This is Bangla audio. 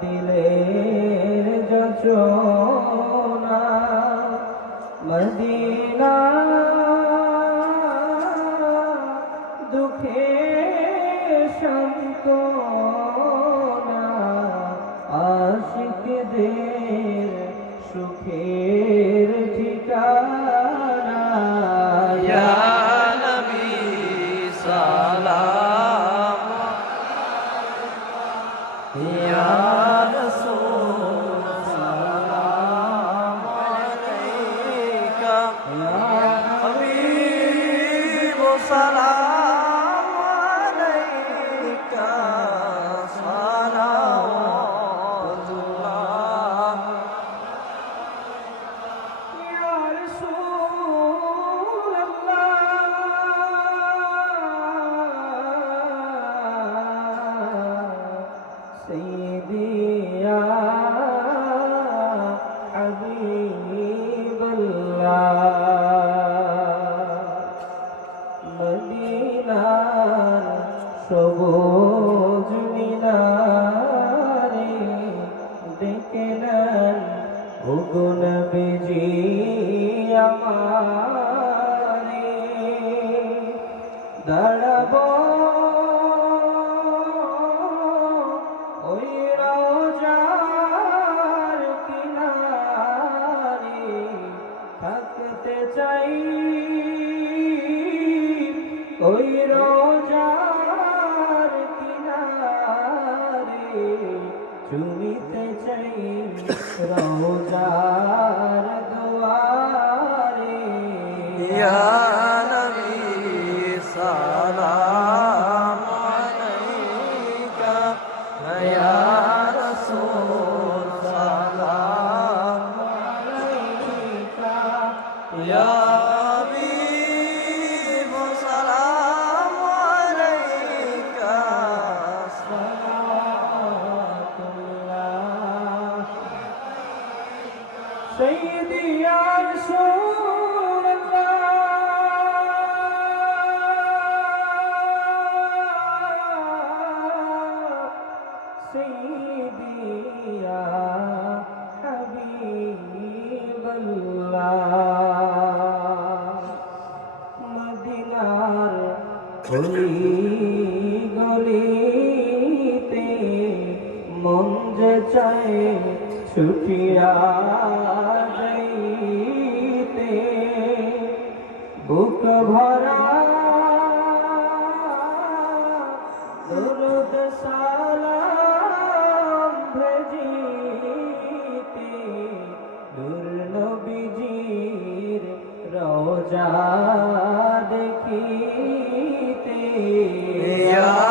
দিলের যচনা মদিনা দুঃখে সন্তনা আশিকদের সুখের ঠিকানা। মদিনার সবুজ মিনারে নেন ভুগুন বেজি আমার। দাঁড়াব ওই রোজার কিনারে চুমিতে চাই রোজার দুয়ারে। ইয়া سيدي يا رسول الله سيدي يا حبيب الله মদিনার গলি গলিতে মন যে চায় ছুটিয়া যাইতে বুক ভরা দরদ সালাম ভেজিতে নূর নবীজির রোজা দেখিতে। ইয়া